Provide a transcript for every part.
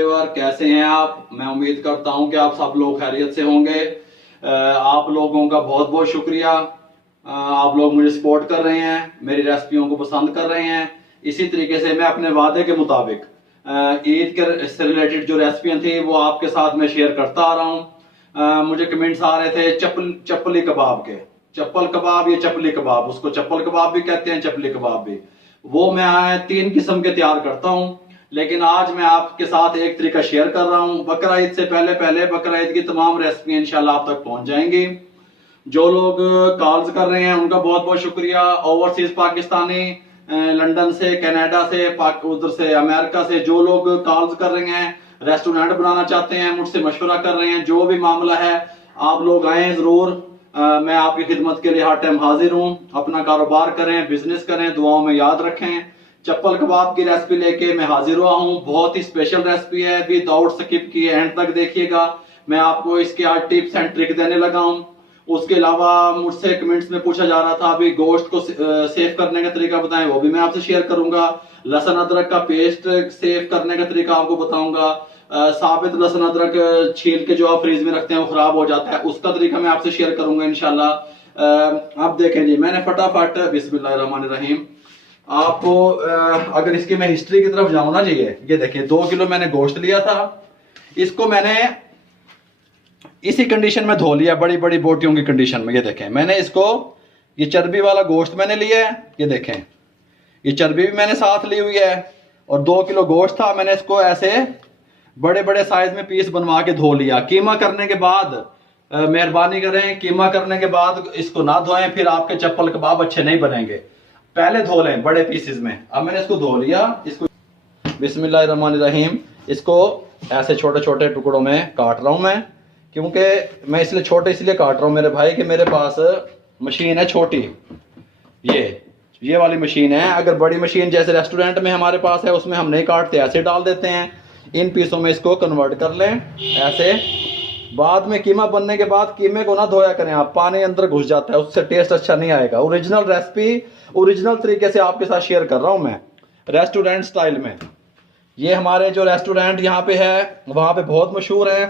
Viewer, कैसे हैं आप? मैं उम्मीद करता हूं कि आप सब लोग खैरियत से होंगे। आप लोगों का बहुत बहुत शुक्रिया। आप लोग मुझे सपोर्ट कर रहे हैं, मेरी रेसिपियों को पसंद कर रहे हैं। इसी तरीके से मैं अपने वादे के मुताबिक ईद के से रिलेटेड जो रेसिपियां थी वो आपके साथ मैं शेयर करता आ रहा हूं। मुझे कमेंट्स आ रहे थे चप्पली कबाब के, चप्पल कबाब या चपली कबाब, उसको चप्पल कबाब भी कहते हैं, चपली कबाब भी। वो मैं 3 किस्म के तैयार करता हूं, लेकिन आज मैं आपके साथ एक तरीका शेयर कर रहा हूं। बकरा ईद से पहले पहले बकरा ईद की तमाम रेसिपियां इंशाल्लाह आप तक पहुंच जाएंगी। जो लोग कॉल्स कर रहे हैं उनका बहुत बहुत शुक्रिया। ओवरसीज पाकिस्तानी, लंदन से, कनाडा से, उधर से अमेरिका से जो लोग कॉल्स कर रहे हैं, रेस्टोरेंट बनाना चाहते हैं, मुझसे मशवरा कर रहे हैं, जो भी मामला है आप लोग आए जरूर। मैं आपकी खिदमत के लिए हर टाइम हाजिर हूँ। अपना कारोबार करें, बिजनेस करें, दुआओं में याद रखें। चप्पल कबाब की रेसिपी लेके मैं हाजिर हुआ हूँ। बहुत ही स्पेशल रेसिपी है, विदाउट स्किप किए एंड तक देखिएगा। मैं आपको इसके आज टिप्स एंड ट्रिक देने लगा हूँ। उसके अलावा मुझसे कमेंट्स में पूछा जा रहा था अभी गोश्त को सेव करने का तरीका बताएं, वो भी मैं आपसे शेयर करूंगा। लहसुन अदरक का पेस्ट सेव करने का तरीका आपको बताऊंगा। साबित लहसुन अदरक छील के जो आप फ्रीज में रखते हैं वो खराब हो जाता है, उसका तरीका मैं आपसे शेयर करूंगा इंशाल्लाह। आप देखें जी, मैंने फटाफट बिस्मिल्लाहिर्रहमानिर्रहीम आपको अगर इसकी मैं हिस्ट्री की तरफ जाऊं ना जी, ये देखिए 2 किलो मैंने गोश्त लिया था। इसको मैंने इसी कंडीशन में धो लिया, बड़ी बड़ी बोटियों की कंडीशन में। ये देखें मैंने इसको, ये चर्बी वाला गोश्त मैंने लिया है। ये देखें ये चर्बी भी मैंने साथ ली हुई है, और 2 किलो गोश्त था। मैंने इसको ऐसे बड़े बड़े साइज में पीस बनवा के धो लिया। कीमा करने के बाद मेहरबानी करें, कीमा करने के बाद इसको ना धोएं, फिर आपके चप्पल कबाब अच्छे नहीं बनेंगे। पहले धो लें बड़े पीसेस में। अब मैंने इसको धो लिया। इसको बिस्मिल्लाहिर्रहमानिर्रहीम इसको ऐसे छोटे छोटे टुकड़ों में काट रहा हूं मैं, क्योंकि मैं इसलिए छोटे इसलिए काट रहा हूं मेरे भाई कि मेरे पास मशीन है छोटी, ये वाली मशीन है। अगर बड़ी मशीन जैसे रेस्टोरेंट में हमारे पास है उसमें हम नहीं काटते, ऐसे डाल देते हैं। इन पीसों में इसको कन्वर्ट कर लें ऐसे। बाद में कीमा बनने के बाद कीमे को ना धोया करें आप, पानी अंदर घुस जाता है, उससे टेस्ट अच्छा नहीं आएगा। ओरिजिनल रेसिपी ओरिजिनल तरीके से आपके साथ शेयर कर रहा हूं मैं, रेस्टोरेंट स्टाइल में। ये हमारे जो रेस्टोरेंट यहाँ पे है वहाँ पे बहुत मशहूर है।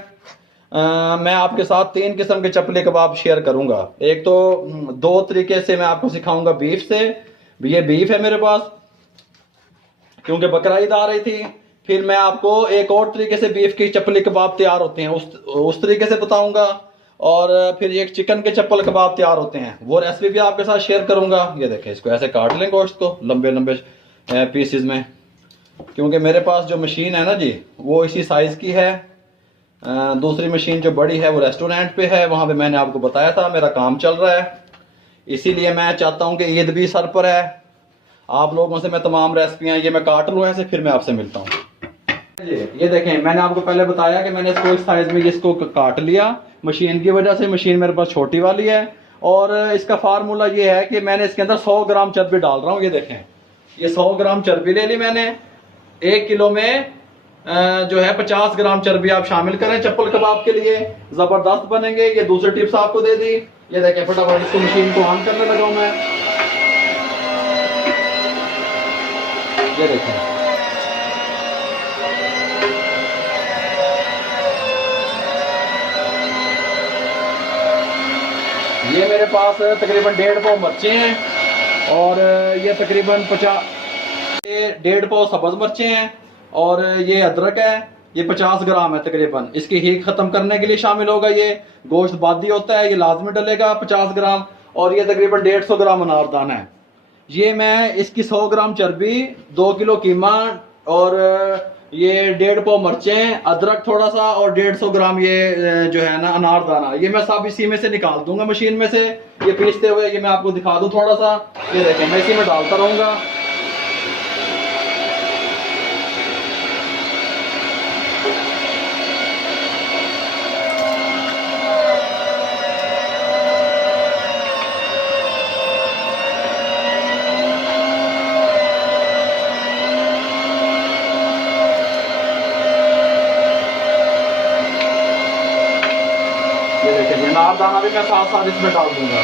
मैं आपके साथ 3 किस्म के चपली कबाब शेयर करूंगा। एक तो 2 तरीके से मैं आपको सिखाऊंगा बीफ से। ये बीफ है मेरे पास, क्योंकि बकरा ईद आ रही थी। फिर मैं आपको एक और तरीके से बीफ की चपली कबाब तैयार होते हैं उस तरीके से बताऊंगा। और फिर एक चिकन के चप्पल कबाब तैयार होते हैं, वो रेसिपी भी आपके साथ शेयर करूंगा। ये देखें इसको ऐसे काट लें गोश्त को लंबे लंबे पीसेस में, क्योंकि मेरे पास जो मशीन है ना जी वो इसी साइज की है। दूसरी मशीन जो बड़ी है वो रेस्टोरेंट पे है, वहां पे मैंने आपको बताया था मेरा काम चल रहा है। इसीलिए मैं चाहता हूं कि ईद भी सर पर है, आप लोगों से मैं तमाम रेसिपियां ये मैं काट लूँ ऐसे, फिर मैं आपसे मिलता हूँ। ये देखें मैंने आपको पहले बताया कि मैंने इसको इस साइज में इसको काट लिया मशीन की वजह से। मशीन मेरे पास छोटी वाली है, और इसका फार्मूला ये है कि मैंने इसके अंदर 100 ग्राम चर्बी डाल रहा हूँ। ये देखें ये 100 ग्राम चर्बी ले ली मैंने। 1 किलो में जो है 50 ग्राम चर्बी आप शामिल करें चप्पल कबाब के लिए, जबरदस्त बनेंगे। ये दूसरी टिप्स आपको दे दी। ये देखें फटाफट इसको मशीन को ऑन करने लगा हूं मैं। ये देखें ये मेरे पास तकरीबन 1.5 पाव मिर्चें हैं, और ये तकरीबन 1.5 पाव सब्ज मिर्चें हैं, और ये अदरक है, ये 50 ग्राम है तकरीबन। इसकी हीट खत्म करने के लिए शामिल होगा। ये गोश्त बादी होता है, ये लाजमी डलेगा 50 ग्राम। और ये तकरीबन 150 ग्राम अनारदाना है। ये मैं इसकी 100 ग्राम चर्बी, 2 किलो कीमा, और ये 1.5 पाव मिर्चें, अदरक थोड़ा सा, और 150 ग्राम ये जो है ना अनारदाना, ये मैं सब इसी में से निकाल दूंगा मशीन में से। ये पीसते हुए ये मैं आपको दिखा दूं थोड़ा सा। ये देखें मैं इसी में डालता रहूंगा। ये देखिए अनारदाना भी मैं साथ साथ इसमें डाल दूंगा।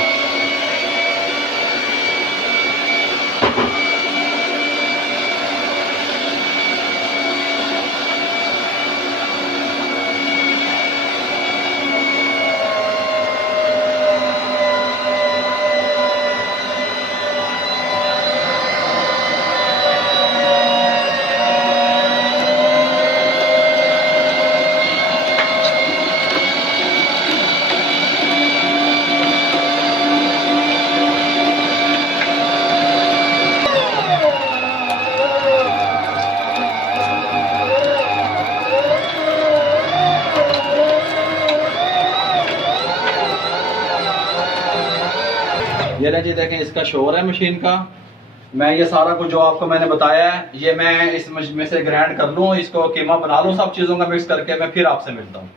ये रहे जी, देखें इसका शोर है मशीन का। मैं ये सारा कुछ जो आपको मैंने बताया है, ये मैं इस में से ग्राइंड कर लूँ, इसको कीमा बना लूँ, सब चीज़ों का मिक्स करके मैं फिर आपसे मिलता हूँ।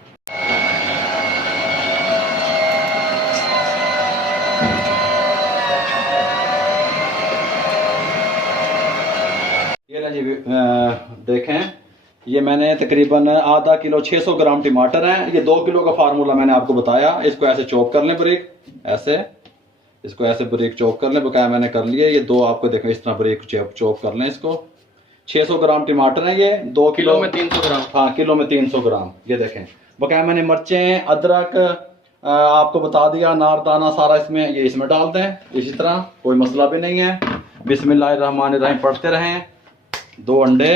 ये रहे जी, देखें ये मैंने तकरीबन आधा किलो 600 ग्राम टमाटर है। ये 2 किलो का फार्मूला मैंने आपको बताया। इसको ऐसे चॉप कर लें बारीक, ऐसे इसको ऐसे बारीक चॉप कर लें, बकाया मैंने कर लिया। ये 2 आपको देखें इस तरह बारीक चॉप कर लें इसको। 600 ग्राम टमाटर है ये, 2 किलो में 300 ग्राम। हाँ, किलो में 300 ग्राम। ये देखें बकाया मैंने मिर्चें, अदरक आपको बता दिया, नारदाना सारा इसमें, ये इसमें डाल दें इसी तरह, कोई मसला भी नहीं है। बिस्मिल्लाहिर्रहमानिर्रहीम पढ़ते रहें। 2 अंडे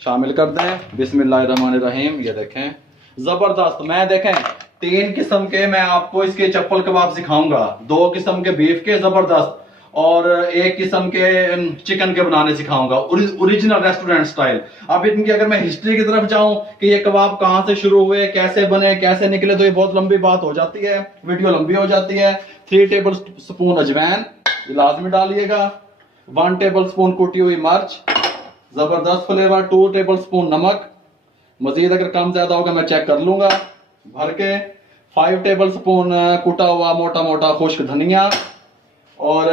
शामिल कर दें, बिस्मिल्लाहिर्रहमानिर्रहीम। ये देखें जबरदस्त। मैं देखें 3 किस्म के मैं आपको इसके चप्पल कबाब सिखाऊंगा, 2 किस्म के बीफ के जबरदस्त, और 1 किस्म के चिकन के बनाने सिखाऊंगा, ओरिजिनल रेस्टोरेंट स्टाइल। अब इनकी अगर मैं हिस्ट्री की तरफ जाऊं कि ये कबाब कहां से शुरू हुए, कैसे बने, कैसे निकले, तो ये बहुत लंबी बात हो जाती है, वीडियो लंबी हो जाती है। 3 टेबल स्पून अजवैन लाजमी डालिएगा, 1 टेबल स्पून कुटी हुई मिर्च, जबरदस्त फ्लेवर, 2 टेबल स्पून नमक, मजीद अगर कम ज्यादा होगा मैं चेक कर लूंगा। भर के 5 टेबल स्पून कुटा हुआ मोटा मोटा खुश्क धनिया, और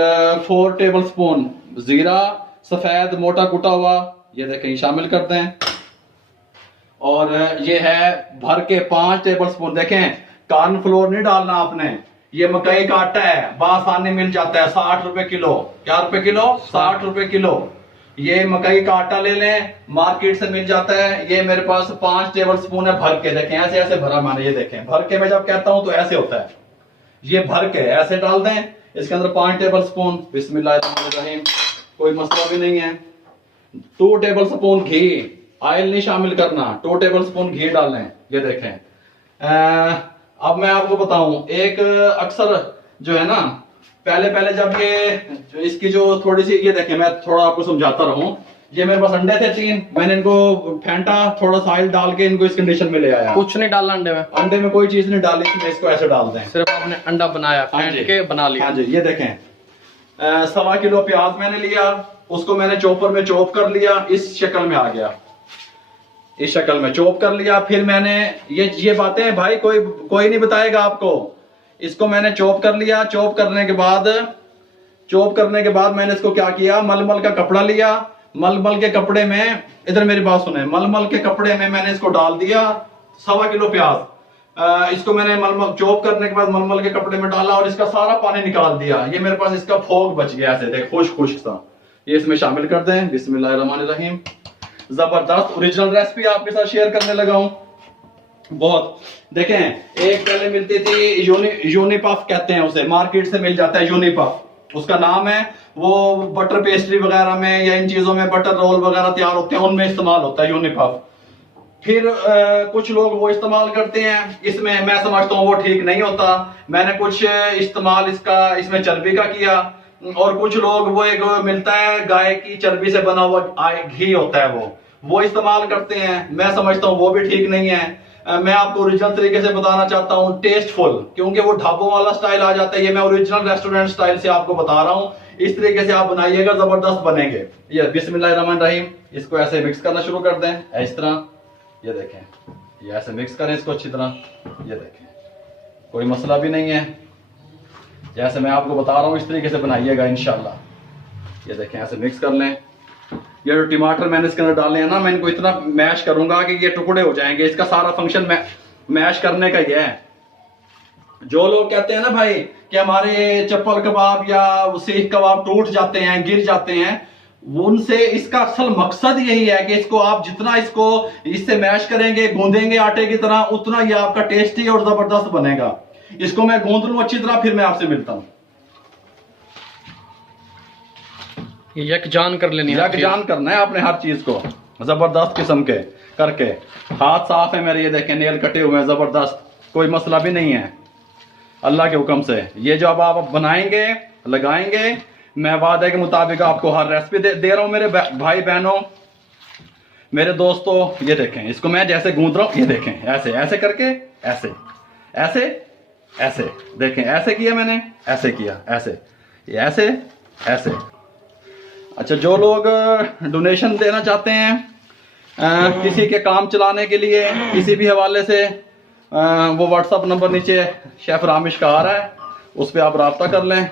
4 टेबल स्पून जीरा सफेद मोटा कुटा हुआ, ये देखें शामिल करते हैं। और ये है भर के 5 टेबल स्पून, देखें कॉर्नफ्लोर नहीं डालना आपने, ये मकई का आटा है, बासानी मिल जाता है, 60 रुपए किलो। क्या रुपए किलो? 60 रुपए किलो। ये मकई का आटा ले लें, मार्केट से मिल जाता है। ये मेरे पास 5 टेबल स्पून है भर के, देखें ऐसे ऐसे भरा मैंने, ये देखें भर के मैं जब कहता हूं तो ऐसे होता है, ये भर के ऐसे डाल दें इसके अंदर 5 टेबल स्पून, बिस्मिल्लाहिर्रहमानिर्रहीम, कोई मसला भी नहीं है। 2 टेबल स्पून घी, ऑयल नहीं शामिल करना, 2 टेबल स्पून घी डालें। ये देखें अब मैं आपको बताऊं, एक अक्सर जो है ना, पहले जब ये इसकी जो थोड़ी सी, ये देखें मैं थोड़ा आपको समझाता रहूं। ये मेरे पास अंडे थे 3, मैंने इनको फेंटा, थोड़ा सा ऑयल डाल के इनको इस कंडीशन में ले आया। कुछ नहीं डालना अंडे में? अंडे में कोई चीज नहीं डाली, इसको ऐसे डाल दें, सिर्फ आपने अंडा बनाया, फेंट के बना लिया। हाँ जी, ये देखें 1.25 किलो प्याज मैंने लिया, उसको मैंने चॉपर में चॉप कर लिया, इस शक्ल में आ गया, इस शक्ल में चॉप कर लिया। फिर मैंने ये बातें भाई कोई नहीं बताएगा आपको। इसको मैंने चॉप कर लिया, चॉप करने के बाद मैंने इसको क्या किया, मलमल का कपड़ा लिया, मलमल के कपड़े में, इधर मेरी बात सुने, मलमल के कपड़े में मैंने इसको डाल दिया 1.25 किलो प्याज। इसको मैंने मलमल चॉप करने के बाद मलमल के कपड़े में डाला और इसका सारा पानी निकाल दिया। ये मेरे पास इसका फोग बच गया ऐसे, देख खुश्क सा, ये इसमें शामिल कर दें, बिस्मिल्लाहिर्रहमानिर्रहीम। जबरदस्त ओरिजिनल रेसिपी आपके साथ शेयर करने लगा हूं। बहुत देखें, एक पहले मिलती थी यूनिपफ कहते हैं उसे, मार्केट से मिल जाता है यूनिपफ, उसका नाम है। वो बटर पेस्ट्री वगैरह में या इन चीजों में बटर रोल वगैरह तैयार होते हैं, उनमें इस्तेमाल होता है यूनिपफ। फिर कुछ लोग वो इस्तेमाल करते हैं, इसमें मैं समझता हूँ वो ठीक नहीं होता। मैंने कुछ इस्तेमाल इसमें चर्बी का किया, और कुछ लोग वो एक मिलता है गाय की चर्बी से बना हुआ घी होता है, वो इस्तेमाल करते हैं। मैं समझता हूँ वो भी ठीक नहीं है। मैं आपको ओरिजिनल तरीके से बताना चाहता हूँ, टेस्टफुल, क्योंकि वो ढाबों वाला स्टाइल आ जाता है। ये मैं ओरिजिनल रेस्टोरेंट स्टाइल से आपको बता रहा हूँ, इस तरीके से आप बनाइएगा, जबरदस्त बनेंगे। ये बिस्मिल्लाहिर्रहमानिर्रहीम, इसको ऐसे मिक्स करना शुरू कर दें, इस तरह। ये देखें, ये ऐसे मिक्स करें इसको अच्छी तरह, ये देखें कोई मसला भी नहीं है। जैसे मैं आपको बता रहा हूँ इस तरीके से बनाइएगा इंशाल्लाह। ये देखें ऐसे मिक्स कर लें। ये जो टमाटर मैंने इसके अंदर डाले हैं ना, मैं इनको इतना मैश करूंगा कि ये टुकड़े हो जाएंगे। इसका सारा फंक्शन मैश करने का ही है। जो लोग कहते हैं ना भाई कि हमारे चप्पल कबाब या सीख कबाब टूट जाते हैं, गिर जाते हैं, उनसे इसका असल मकसद यही है कि इसको आप जितना इससे मैश करेंगे, गूंदेंगे आटे की तरह, उतना ये आपका टेस्टी और जबरदस्त बनेगा। इसको मैं गूंद लूं अच्छी तरह, फिर मैं आपसे मिलता हूं। यकजान कर लेनी है, यकजान करना है आपने हर चीज को, जबरदस्त किस्म के करके। हाथ साफ है मेरे, ये देखें नेल कटे हुए हैं, जबरदस्त, कोई मसला भी नहीं है अल्लाह के हुक्म से। ये जो अब आप बनाएंगे, लगाएंगे, मैं वादे के मुताबिक आपको हर रेसिपी दे रहा हूं मेरे भाई बहनों, मेरे दोस्तों। ये देखें, इसको मैं जैसे गूंद रहा हूं, ये देखें ऐसे ऐसे करके, ऐसे ऐसे ऐसे देखें, ऐसे किया मैंने, ऐसे किया, ऐसे, ये ऐसे ऐसे। अच्छा, जो लोग डोनेशन देना चाहते हैं किसी के काम चलाने के लिए किसी भी हवाले से, वो व्हाट्सअप नंबर नीचे शेफ रामिश का आ रहा है, उस पर आप रब्ता कर लें।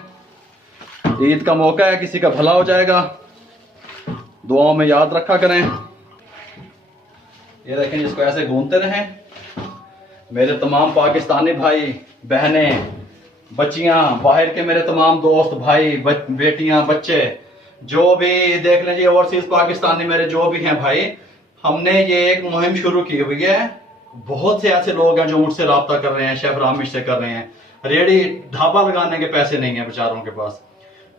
ईद का मौका है, किसी का भला हो जाएगा, दुआओं में याद रखा करें। ये देखें, जिसको ऐसे घूमते रहें। मेरे तमाम पाकिस्तानी भाई बहनें, बच्चियां, बाहर के मेरे तमाम दोस्त भाई, बेटियां, बच्चे, जो भी देख लीजिए ओवरसीज पाकिस्तानी मेरे जो भी हैं भाई, हमने ये एक मुहिम शुरू की हुई है। बहुत से ऐसे लोग हैं जो मुझसे रब्ता कर रहे हैं, शेफ रामिश से कर रहे हैं। रेडी ढाबा लगाने के पैसे नहीं है बेचारों के पास,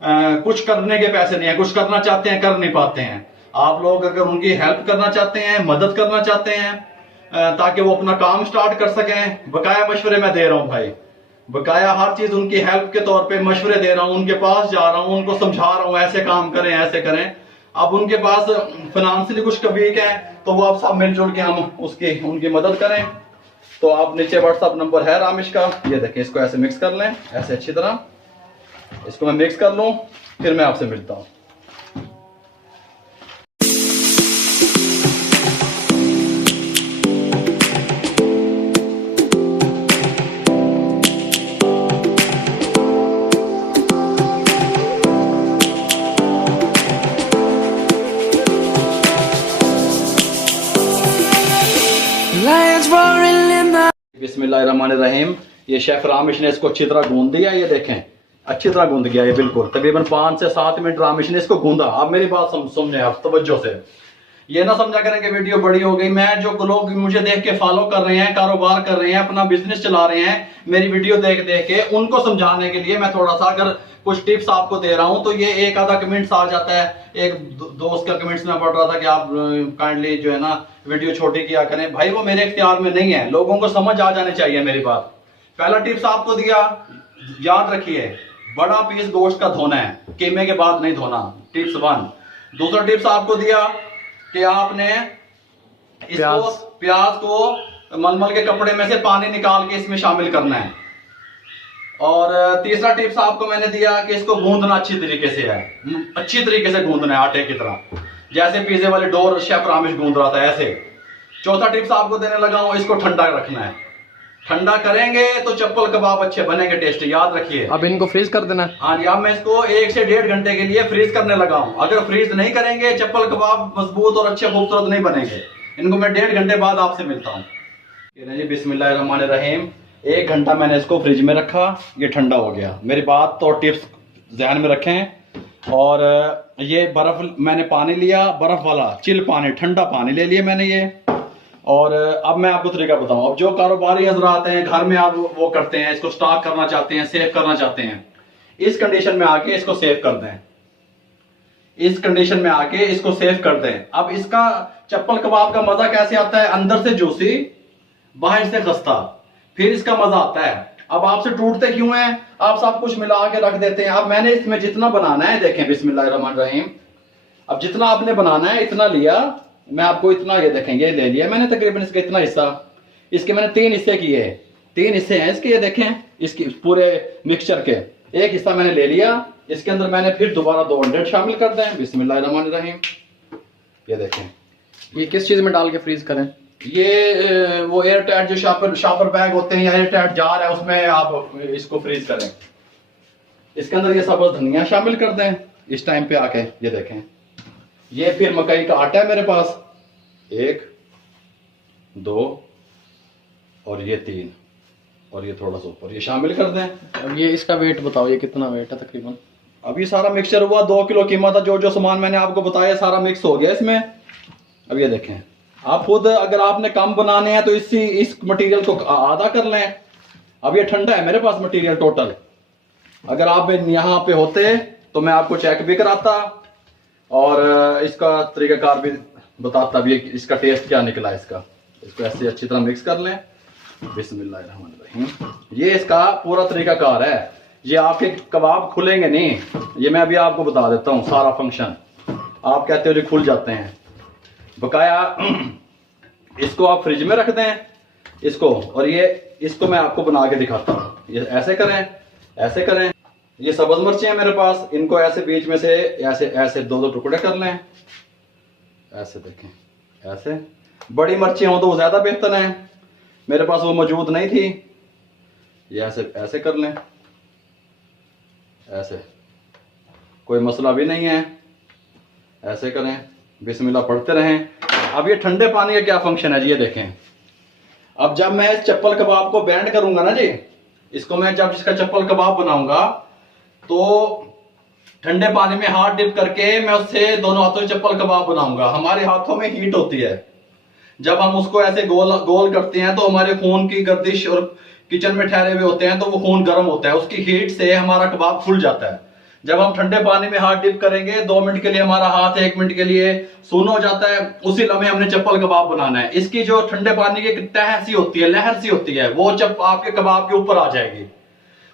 कुछ करने के पैसे नहीं है, कुछ करना चाहते हैं कर नहीं पाते हैं। आप लोग अगर उनकी हेल्प करना चाहते हैं, मदद करना चाहते हैं ताकि वो अपना काम स्टार्ट कर सकें, बकाया मशवरे मैं दे रहा हूँ भाई, बकाया हर चीज उनकी हेल्प के तौर पे मशवरे दे रहा हूँ, उनके पास जा रहा हूँ, उनको समझा रहा हूँ ऐसे काम करें, ऐसे करें। अब उनके पास फाइनेंशियली कुछ वीक है तो वो आप सब मिलजुल के हम उनकी मदद करें। तो आप नीचे व्हाट्सअप नंबर है रामिश का, ये देखें, इसको ऐसे मिक्स कर लें, ऐसे अच्छी तरह इसको मैं मिक्स कर लूं, फिर मैं आपसे मिलता हूं। बिस्मिल्लाहिर्रहमानिर्रहीम। ये शेफ रामिश ने इसको अच्छी तरह गूंद दिया, ये देखें अच्छी तरह गूंद गया ये, बिल्कुल तकरीबन 5 से 7 मिनट रामिश ने इसको गूंदा। आप मेरी बात समझें आप तवज्जो से, ये ना समझा करें कि वीडियो बड़ी हो गई। मैं जो लोग मुझे देख के फॉलो कर रहे हैं, कारोबार कर रहे हैं, अपना बिजनेस चला रहे हैं, मेरी वीडियो देख देख के, उनको समझाने के लिए मैं थोड़ा सा अगर कुछ टिप्स आपको दे रहा हूं तो ये एक आधा कमेंट्स आ जाता है। एक दोस्त का कमेंट्स में पढ़ रहा था कि आप काइंडली जो है ना वीडियो छोटी किया करें। भाई वो मेरे इख्तियार में नहीं है, लोगों को समझ आ जानी चाहिए मेरी बात। पहला टिप्स आपको दिया, याद रखिए, बड़ा पीस गोश्त का धोना है, कीमे के बाद नहीं धोना, टिप्स 1। दूसरा टिप्स आपको दिया कि आपने इसको प्याज को मलमल के कपड़े में से पानी निकाल के इसमें शामिल करना है। और तीसरा टिप्स आपको मैंने दिया कि इसको गूंदना अच्छी तरीके से है, अच्छी तरीके से गूंदना है आटे की तरह, जैसे पिज्जे वाले डोर शेफ रामिश गूंद रहा था ऐसे। चौथा टिप्स आपको देने लगा हूं, इसको ठंडा रखना है। ठंडा करेंगे तो चप्पल कबाब अच्छे बनेंगे, टेस्टी, याद रखिए। अब इनको फ्रीज कर देना है। हाँ जी, अब मैं इसको 1 से 1.5 घंटे के लिए फ्रीज करने लगा हूं। अगर फ्रीज नहीं करेंगे चप्पल कबाब मजबूत और अच्छे खूबसूरत नहीं बनेंगे। इनको मैं 1.5 घंटे बाद आपसे मिलता हूँ। जी बिस्मिल्लाहिर्रहमानिर्रहीम। 1 घंटा मैंने इसको फ्रिज में रखा, ये ठंडा हो गया। मेरी बात तो टिप्स ध्यान में रखें। और ये बर्फ मैंने पानी लिया, बर्फ वाला चिल पानी, ठंडा पानी ले लिया मैंने ये। और अब मैं आपको तरीका बताऊं। अब जो कारोबारी हजरात हैं, घर में आप वो करते हैं, इसको स्टॉक करना चाहते हैं, सेव करना चाहते हैं, इस कंडीशन में आके इसको सेव कर दें, इस कंडीशन में आके इसको सेव कर दें। अब इसका चप्पल कबाब का मजा कैसे आता है, अंदर से जूसी, बाहर से खस्ता, फिर इसका मजा आता है। अब आपसे टूटते क्यों हैं, आप सब कुछ मिला के रख देते हैं। अब मैंने इसमें जितना बनाना है, देखें बिस्मिल्लाहिर्रहमानिर्रहीम, अब जितना आपने बनाना है इतना लिया मैं आपको, इतना ये देखें ये ले लिया मैंने तकरीबन इसका इतना हिस्सा। इसके मैंने 3 हिस्से किए हैं, 3 हिस्से हैं इसके, ये देखें इसकी पूरे मिक्सचर के। एक हिस्सा मैंने ले लिया, इसके अंदर मैंने फिर दोबारा 2 अंडे शामिल कर दें। बिस्मिल्लाहिर्रहमानिर्रहीम, ये देखें। ये किस चीज में डाल के फ्रीज करें? ये वो एयर टाइट जो शापर बैग होते हैं या एयर टाइट जार है, उसमें आप इसको फ्रीज करें। इसके अंदर ये सब्ज धनिया शामिल कर दें इस टाइम पे आके, ये देखें। ये फिर मकई का आटा है मेरे पास, 1 2 और ये 3 और ये थोड़ा सा ऊपर, ये शामिल कर दें। अब ये इसका वेट बताओ, ये कितना वेट है तकरीबन? अब ये सारा मिक्सचर हुआ 2 किलो कीमत था। जो जो सामान मैंने आपको बताया सारा मिक्स हो गया इसमें। अब ये देखें, आप खुद अगर आपने कम बनाने हैं तो इस मटेरियल को आधा कर लें। अब ये ठंडा है मेरे पास मटेरियल टोटल। अगर आप यहाँ पे होते तो मैं आपको चेक भी कराता और इसका तरीकाकार भी बताता भी, इसका टेस्ट क्या निकला इसका। इसको ऐसे अच्छी तरह मिक्स कर लें। बिस्मिल्लाहिर्रहमानिर्रहीम, ये इसका पूरा तरीकाकार है। ये आपके कबाब खुलेंगे नहीं, ये मैं अभी आपको बता देता हूँ सारा फंक्शन। आप कहते हो ये खुल जाते हैं, बकाया इसको आप फ्रिज में रख दें इसको, और ये इसको मैं आपको बना के दिखाता हूँ। ये ऐसे करें, ऐसे करें। ये सब्ज मिर्ची है मेरे पास, इनको ऐसे बीच में से ऐसे ऐसे दो दो टुकड़े कर लें। ऐसे देखें, ऐसे। बड़ी मिर्ची हो तो वो ज्यादा बेहतर है, मेरे पास वो मौजूद नहीं थी। ये ऐसे ऐसे कर लें, ऐसे, कोई मसला भी नहीं है। ऐसे करें, बिस्मिल्लाह पढ़ते रहें। अब ये ठंडे पानी का क्या फंक्शन है जी, ये देखें। अब जब मैं इस चप्पल कबाब को बैंड करूंगा ना जी, इसको मैं जब इसका चप्पल कबाब बनाऊंगा तो ठंडे पानी में हाथ डिप करके मैं उससे दोनों हाथों से चप्पल कबाब बनाऊंगा। हमारे हाथों में हीट होती है, जब हम उसको ऐसे गोल गोल करते हैं तो हमारे खून की गर्दिश और किचन में ठहरे हुए होते हैं तो वो खून गर्म होता है, उसकी हीट से हमारा कबाब फूल जाता है। जब हम ठंडे पानी में हाथ डिप करेंगे 2 मिनट के लिए हमारा हाथ 1 मिनट के लिए सूना हो जाता है, उसी लम्हे हमने चप्पल कबाब बनाना है। इसकी जो ठंडे पानी की तह सी होती है, लहर सी होती है, वो जब आपके कबाब के ऊपर आ जाएगी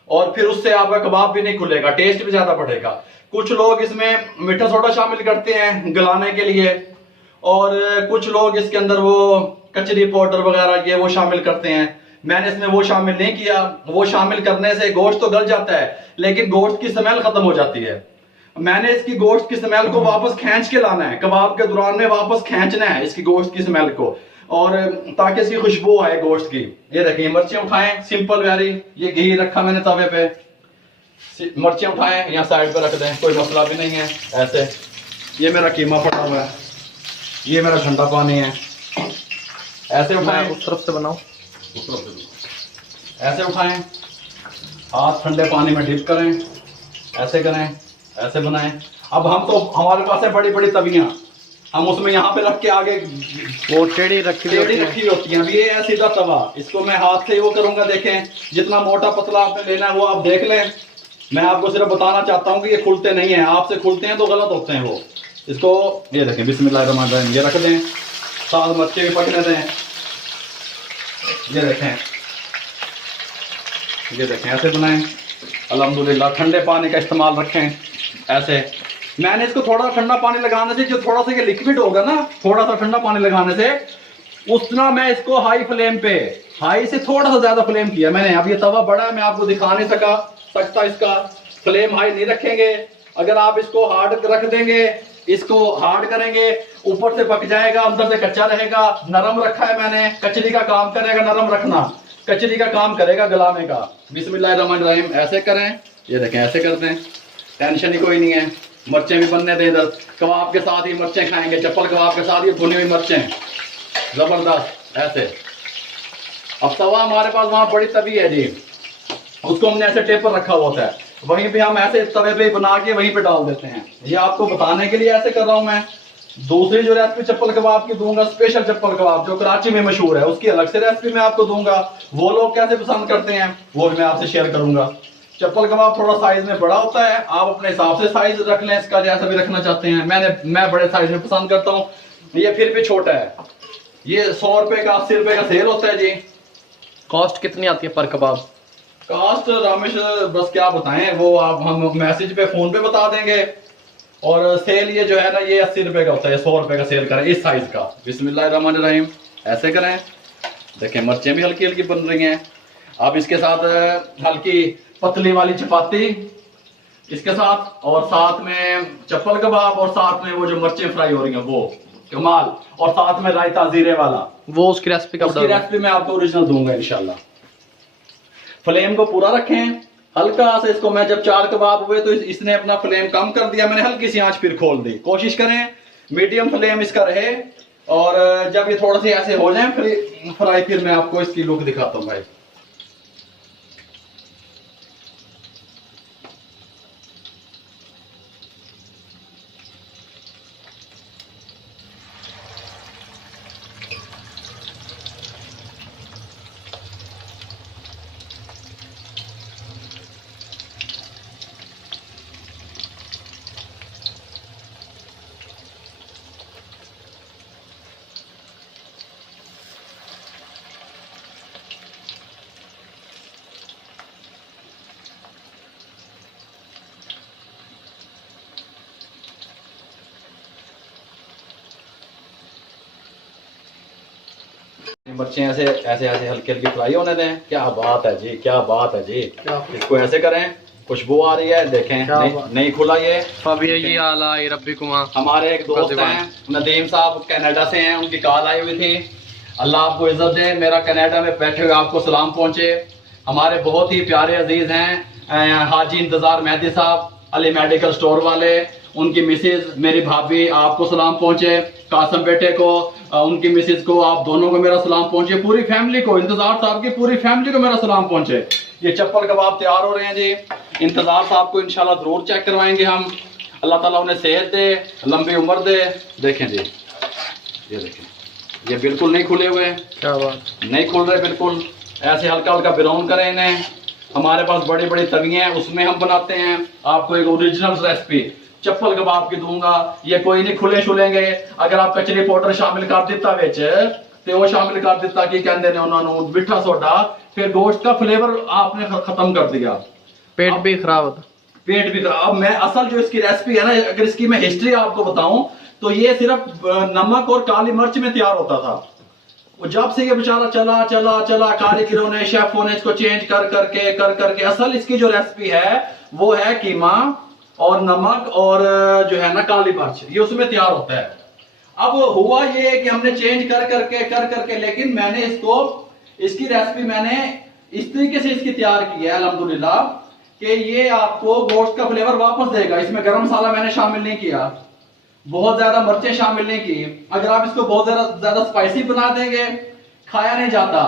और फिर उससे आपका कबाब भी नहीं खुलेगा, टेस्ट भी ज्यादा बढ़ेगा। कुछ लोग इसमें मीठा सोडा शामिल करते हैं गलाने के लिए, और कुछ लोग इसके अंदर वो कचरी पाउडर वगैरह ये वो शामिल करते हैं। मैंने इसमें वो शामिल नहीं किया। वो शामिल करने से गोश्त तो गल जाता है लेकिन गोश्त की स्मेल खत्म हो जाती है। मैंने इसकी गोश्त की स्मेल को वापस खींच के लाना है, कबाब के दौरान में वापस खींचना है इसकी गोश्त की स्मेल को, और ताकि इसकी खुशबू आए गोश्त की। ये देखिए मिर्चें उठाएं, सिंपल वेरी। ये घी रखा मैंने तवे पे, मिर्चें उठाएं यहाँ साइड पे रख दें, कोई मसला भी नहीं है। ऐसे, ये मेरा कीमा पड़ा हुआ है, ये मेरा ठंडा पानी है। ऐसे उठाएं, उस तरफ से बनाओ, उस तरफ से ऐसे उठाएं, हाथ ठंडे पानी में डिप करें, ऐसे करें, ऐसे बनाएं। अब हम तो हमारे पास है बड़ी बड़ी तवियां, हम उसमें यहाँ पे रख के आगे वो टेढ़ी रखी रखी होती है। अब ये है सीधा तवा, इसको मैं हाथ से ही वो करूंगा। देखें, जितना मोटा पतला आपने लेना है वो आप देख लें। मैं आपको सिर्फ बताना चाहता हूँ कि ये खुलते नहीं है, आपसे खुलते हैं तो गलत होते हैं वो। इसको ये देखें, बिस्मिल्लाहिर्रहमानिर्रहीम, ये रख दें, साथ मच्छी भी पकने दें। ये देखें, ये देखें, ऐसे बनाएं। अल्हम्दुलिल्लाह, ठंडे पानी का इस्तेमाल रखें। ऐसे मैंने इसको थोड़ा ठंडा पानी लगाने से, जो थोड़ा सा ये लिक्विड होगा ना, थोड़ा सा ठंडा पानी लगाने से उतना मैं इसको हाई फ्लेम पे, हाई से थोड़ा सा ज्यादा फ्लेम किया मैंने। अब ये तवा बड़ा है, मैं आपको दिखा नहीं सकता इसका फ्लेम हाई नहीं रखेंगे। अगर आप इसको हार्ड रख देंगे, इसको हार्ड करेंगे, ऊपर से पक जाएगा, अंदर से कच्चा रहेगा। नरम रखा है मैंने, कचरी का काम करेगा, नरम रखना कचरी का काम करेगा, गलाने का। बिस्मिल्लाहिर्रहमानिर्रहीम, ऐसे करें। ये देखें, ऐसे करते हैं, टेंशन ही कोई नहीं है। मिर्चें भी बनने दें इधर, कबाब के साथ ही मिर्चें खाएंगे, चप्पल कबाब के साथ ये भुनी हुई मिर्चें, जबरदस्त। ऐसे, अब तवा हमारे पास वहां बड़ी तवी है जी, उसको हमने ऐसे टेप पर रखा होता है, वहीं पे हम ऐसे तवे पे बना के वहीं पे डाल देते हैं। ये आपको बताने के लिए ऐसे कर रहा हूं मैं। दूसरी जो रेसिपी चप्पल कबाब की दूंगा, स्पेशल चप्पल कबाब जो कराची में मशहूर है, उसकी अलग से रेसिपी मैं आपको दूंगा। वो लोग कैसे पसंद करते हैं वो भी मैं आपसे शेयर करूंगा। चप्पल कबाब थोड़ा साइज में बड़ा होता है, आप अपने हिसाब से साइज रख लें इसका, जैसा भी रखना चाहते हैं। मैं बड़े साइज में पसंद करता हूँ, ये फिर भी छोटा है। ये 100 रुपए का 80 रुपए का सेल होता है जी। कॉस्ट कितनी आती है पर कबाब? कास्ट रामेश बस क्या बताएं, वो आप हम मैसेज पे फोन पे बता देंगे। और सेल ये जो है ना, ये 80 रुपए का होता है, 100 रुपए का सेल करें इस साइज का। बिस्मिल्लाहिर्रहमानिर्रहीम, ऐसे करें। देखें, मिर्चें भी हल्की हल्की बन रही हैं। अब इसके साथ हल्की पतली वाली चपाती इसके साथ, और साथ में चप्पल कबाब, और साथ में वो जो मिर्चें फ्राई हो रही हैं वो कमाल, और साथ में रायता जीरे वाला। वो उसकी रेसिपी मैं आपको ओरिजिनल दूंगा इंशाल्लाह। फ्लेम को पूरा रखें, हल्का से इसको, मैं जब 4 कबाब हुए तो इसने अपना फ्लेम कम कर दिया, मैंने हल्की सी आंच फिर खोल दी। कोशिश करें मीडियम फ्लेम इसका रहे, और जब ये थोड़ा से ऐसे हो जाए फ्राई, फिर मैं आपको इसकी लुक दिखाता हूँ भाई। मिर्चें ऐसे ऐसे ऐसे हल्की हल्की फ्राई होने दें। क्या बात है जी, क्या बात है जी। इसको ऐसे करें, खुशबू आ रही है, देखें नहीं खुला ये। अब ये आला ये रब्बी कुमार हमारे एक दोस्त हैं नदीम साहब, कनाडा से हैं, उनकी कॉल आई हुई थी। अल्लाह आपको इज्जत दे, मेरा कनाडा में बैठे हुए आपको सलाम पहुंचे। हमारे बहुत ही प्यारे अजीज हैं हाजी इंतजार मेहदी साहब, अली मेडिकल स्टोर वाले, उनकी मिसेज मेरी भाभी, आपको सलाम पहुंचे। कासम बेटे को, उनकी मिसेज को, आप दोनों को मेरा सलाम पहुंचे। पूरी फैमिली को, इंतजार साहब की पूरी फैमिली को मेरा सलाम पहुंचे। ये चप्पल कबाब तैयार हो रहे हैं जी। इंतजार साहब को इंशाल्लाह जरूर चेक करवाएंगे हम। अल्लाह ताला उन्हें सेहत दे, लंबी उम्र दे। देखें जी, ये देखें, ये बिल्कुल नहीं खुले हुए, क्या बात, नहीं खुल रहे बिल्कुल। ऐसे हल्का हल्का ब्राउन करें इन्हें। हमारे पास बड़ी बड़ी तवियां हैं, उसमें हम बनाते हैं। आपको एक ओरिजिनल रेसिपी चप्पल कबाब की दूंगा। ये कोई नहीं खुले छुलेंगे। अगर आप कचरी पाउडर शामिल कर दिता विच ते वो शामिल कर दिता कि कहते हैं उन्होंने मिठा सोडा, फिर गोश्त का फ्लेवर आपने खत्म कर दिया, पेट भी खराब होता, पेट भी खराब। अब मैं असल जो इसकी रेसिपी है ना, अगर इसकी मैं हिस्ट्री आपको बताऊं तो ये सिर्फ नमक और काली मिर्च में तैयार होता था। वो जब से ये बेचारा चला चला चला, कारीगरों ने, शेफों ने इसको चेंज कर करके असल इसकी जो रेसिपी है वो है कीमा और नमक और जो है ना काली मिर्च, ये उसमें तैयार होता है। अब हुआ ये कि हमने चेंज कर करके लेकिन मैंने इसकी रेसिपी मैंने इस तरीके से इसकी तैयार की है अल्हम्दुलिल्लाह कि ये आपको गोश्त का फ्लेवर वापस देगा। इसमें गरम मसाला मैंने शामिल नहीं किया, बहुत ज्यादा मिर्चें शामिल नहीं की। अगर आप इसको बहुत ज्यादा स्पाइसी बना देंगे, खाया नहीं जाता,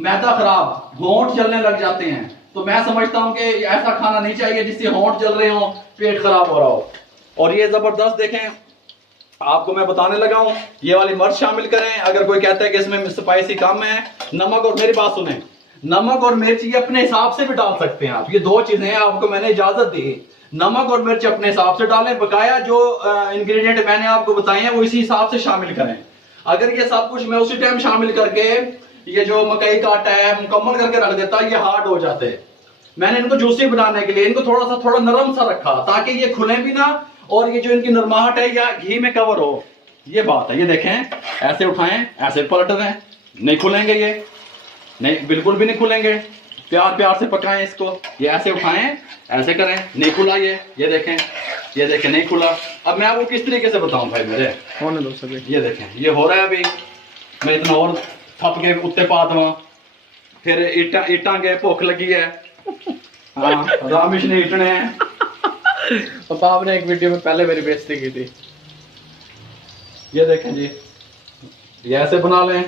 मैदा खराब, होंठ जलने लग जाते हैं। तो मैं समझता हूं कि ऐसा खाना नहीं चाहिए जिससे होंठ जल रहे हो, पेट खराब हो रहा हो। और ये जबरदस्त देखें, आपको मैं बताने लगा हूं, ये वाली मिर्च शामिल करें। अगर कोई कहता है कि इसमें स्पाइसी कम है, नमक और, मेरी बात सुने, नमक और मिर्च ये अपने हिसाब से भी डाल सकते हैं आप। ये दो चीजें हैं, आपको मैंने इजाजत दी। नमक और मिर्च अपने हिसाब से डालें, बकाया जो इंग्रेडिएंट मैंने आपको बताए हैं वो इसी हिसाब से शामिल करें। अगर ये सब कुछ मैं उसी टाइम शामिल करके ये जो मकई का आटा है मुकम्मल करके रख देता, ये हार्ड हो जाते। मैंने इनको जूसी बनाने के लिए इनको थोड़ा नरम सा रखा ताकि ये खुले भी ना और ये जो इनकी नरमाहट है या घी में कवर हो। ये बात है। ये देखें, ऐसे उठाएं, ऐसे पलट दें, नहीं खुलेंगे ये, नहीं बिल्कुल भी नहीं खुलेंगे। प्यार प्यार से पकाएं इसको। ये ऐसे उठाएं, ऐसे करें, नहीं खुला ये देखें, ये देखें नहीं खुला। अब मैं आपको किस तरीके से बताऊं भाई मेरे, होने दो सभी। ये देखें, ये हो रहा है अभी। मैं इतना और थप के उत्ते पा दवा, फिर ईटा के भुख लगी है। हाँ, रामिश ने इटने हैं। पापा आपने एक वीडियो में पहले मेरी बेइज्जती की थी। ये देखें जी, ये ऐसे बना लें।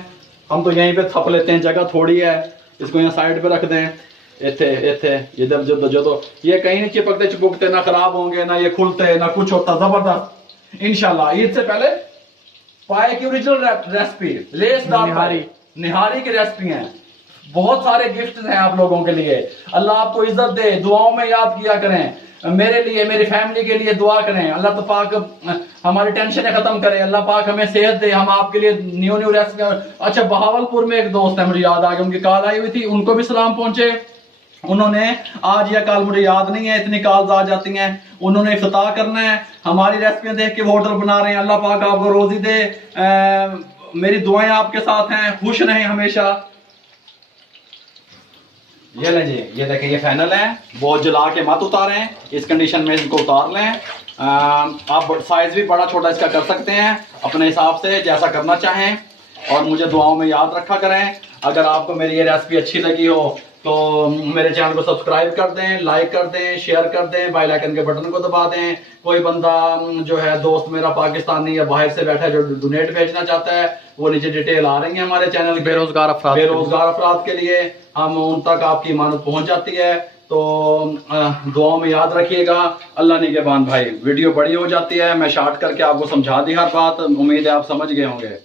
हम तो यहीं पे थप लेते हैं, जगह थोड़ी है, इसको यहाँ साइड पे रख दें। इधर जो ये कहीं नहीं चिपकते चिपकते, ना खराब होंगे, ना ये खुलते, ना कुछ होता। जबरदस्त। इंशाल्लाह ईद से पहले पाए की ओरिजिनल रेसिपी, लेसदार निहारी की रेसिपी है। बहुत सारे गिफ्ट हैं आप लोगों के लिए। अल्लाह आपको इज्जत दे, दुआओं में याद किया करें। मेरे लिए, मेरी फैमिली के लिए दुआ करें। अल्लाह तो पाक हमारी टेंशन खत्म करे, अल्लाह पाक हमें सेहत दे। हम आपके लिए न्यू रेसिपी। अच्छा, बहावलपुर में एक दोस्त है, मुझे याद आ गया, उनकी कॉल आई हुई थी, उनको भी सलाम पहुंचे। उन्होंने आज या कल, मुझे याद नहीं है, इतनी कॉल्स आ जाती हैं, उन्होंने इफ्तिताह करना है। हमारी रेसिपियां देख के वो ऑर्डर बना रहे हैं। अल्लाह पाक आपको रोजी दे। मेरी दुआएं आपके साथ हैं, खुश रहें हमेशा। ये लें जी, ये देखें, ये फैनल है, बहुत जला के मत उतारें। इस कंडीशन में इसको उतार लें। आप साइज भी बड़ा छोटा इसका कर सकते हैं अपने हिसाब से, जैसा करना चाहें। और मुझे दुआओं में याद रखा करें। अगर आपको मेरी ये रेसिपी अच्छी लगी हो तो मेरे चैनल को सब्सक्राइब कर दें, लाइक कर दें, शेयर कर दें, बेल आइकन के बटन को दबा दें। कोई बंदा जो है दोस्त मेरा पाकिस्तानी या बाहर से बैठा है जो डोनेट भेजना चाहता है, वो नीचे डिटेल आ रही है हमारे चैनल। बेरोजगार अफराद के लिए हम उन तक आपकी इमानत पहुंच जाती है। तो दुआओं में याद रखिएगा। अल्लाह निगहबान भाई। वीडियो बड़ी हो जाती है, मैं शॉर्ट करके आपको समझा दी हर बात, उम्मीद है आप समझ गए होंगे।